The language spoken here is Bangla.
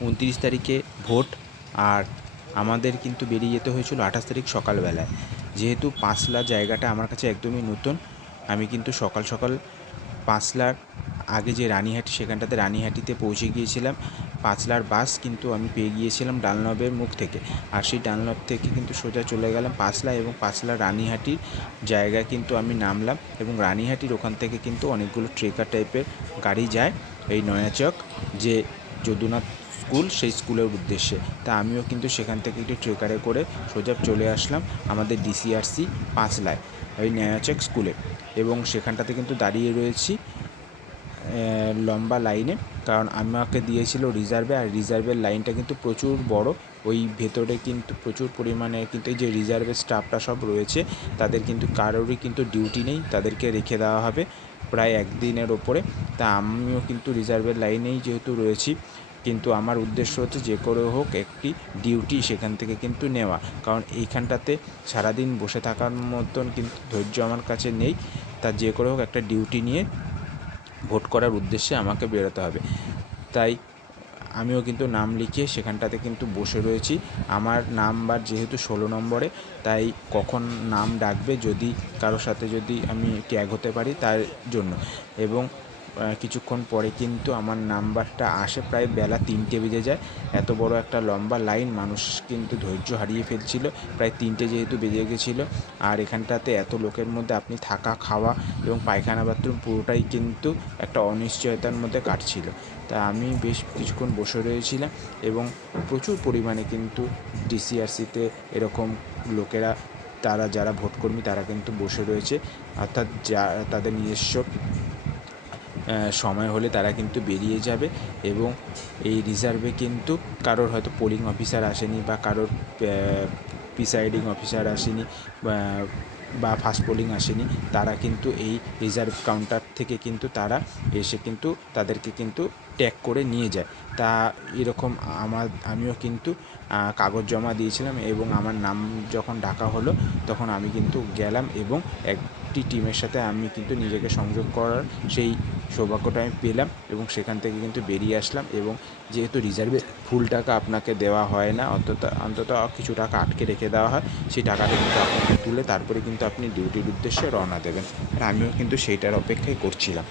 29 তারিখে ভোট, আর আমাদের কিন্তু বেরিয়ে যেতে হয়েছিল 28 তারিখ সকালবেলায়। যেহেতু পাঁচলা জায়গাটা আমার কাছে একদমই নতুন, আমি কিন্তু সকাল সকাল পাঁচলার আগে যে রানীহাটি, সেখানটাতে রানীহাটিতে পৌঁছে গিয়েছিলাম। পাঁচলার বাস কিন্তু আমি পেয়ে গিয়েছিলাম ডানলপের মুখ থেকে, আর সেই ডানলপ থেকে কিন্তু সোজা চলে গেলাম পাঁচলা, এবং পাঁচলার রানীহাটির জায়গায় কিন্তু আমি নামলাম, এবং রানীহাটির ওখান থেকে কিন্তু অনেকগুলো ট্রেকার টাইপের গাড়ি যায় এই নয়াচক যে যদুনাথ স্কুল, সেই স্কুলের উদ্দেশ্যে। তা আমিও কিন্তু সেখান থেকে একটি ট্রেকারে করে সোজা চলে আসলাম আমাদের ডিসিআরসি পাঁচলায়, ওই নয়াচক স্কুলে। এবং সেখানটাতে কিন্তু দাঁড়িয়ে রয়েছি লম্বা লাইনে, কারণ আমাকে দিয়েছিল রিজার্ভে, আর রিজার্ভের লাইনটা কিন্তু প্রচুর বড়। ওই ভেতরে কিন্তু প্রচুর পরিমাণে কিন্তু এই যে রিজার্ভের স্টাফটা সব রয়েছে, তাদের কিন্তু কারোরই কিন্তু ডিউটি নেই, তাদেরকে রেখে দেওয়া হবে প্রায় একদিনের ওপরে। তা আমিও কিন্তু রিজার্ভের লাইনেই যেহেতু রয়েছি, কিন্তু আমার উদ্দেশ্য হচ্ছে যে করে হোক একটি ডিউটি সেখান থেকে কিন্তু নেওয়া, কারণ এইখানটাতে সারাদিন বসে থাকার মতন কিন্তু ধৈর্য আমার কাছে নেই। তা যে করে হোক একটা ডিউটি নিয়ে ভোট করার উদ্দেশ্যে আমাকে বেরোতে হবে। তাই আমিও কিন্তু নাম লিখিয়ে সেখানটাতে কিন্তু বসে রয়েছি। আমার নাম্বার যেহেতু 16 নম্বরে, তাই কখন নাম ডাকবে, যদি কারোর সাথে যদি আমি ট্যাগ হতে পারি তার জন্য। এবং কিছুক্ষণ পরে কিন্তু আমার নাম্বারটা আসে, প্রায় বেলা 3টে বেজে যায়। এত বড় একটা লম্বা লাইন, মানুষ কিন্তু ধৈর্য হারিয়ে ফেলছিল। প্রায় 3টে যেহেতু বেজে গেছিলো, আর এখানটাতে এত লোকের মধ্যে আপনি থাকা, খাওয়া এবং পায়খানা বাথরুম পুরোটাই কিন্তু একটা অনিশ্চয়তার মধ্যে কাটছিল। তা আমি বেশ কিছুক্ষণ বসে রয়েছিলাম, এবং প্রচুর পরিমাণে কিন্তু ডিসিআরসিতে এরকম লোকেরা, তারা যারা ভোটকর্মী তারা কিন্তু বসে রয়েছে, অর্থাৎ যা তাদের নিজস্ব সময় হলে তারা কিন্তু বেরিয়ে যাবে। এবং এই রিজার্ভে কিন্তু কারোর হয়তো পোলিং অফিসার আসেনি, বা কারোর প্রিসাইডিং অফিসার আসেনি, বা ফার্স্ট পোলিং আসেনি, তারা কিন্তু এই রিজার্ভ কাউন্টার থেকে কিন্তু তারা এসে কিন্তু তাদেরকে কিন্তু ট্যাগ করে নিয়ে যায়। তা এরকম আমিও কিন্তু কাগজ জমা দিয়েছিলাম, এবং আমার নাম যখন ডাকা হলো তখন আমি কিন্তু গেলাম, এবং একটি টিমের সাথে আমি কিন্তু নিজেকে সংযোগ করার সেই সৌভাগ্যটা আমি পেলাম, এবং সেখান থেকে কিন্তু বেরিয়ে আসলাম। এবং যেহেতু রিজার্ভে ফুল টাকা আপনাকে দেওয়া হয় না, অন্তত কিছু টাকা আটকে রেখে দেওয়া হয়, সেই টাকাটা কিন্তু আপনাকে তুলে তারপরে কিন্তু আপনি ডিউটির উদ্দেশ্যে রওনা দেবেন। আর আমিও কিন্তু সেইটার অপেক্ষাই করছিলাম।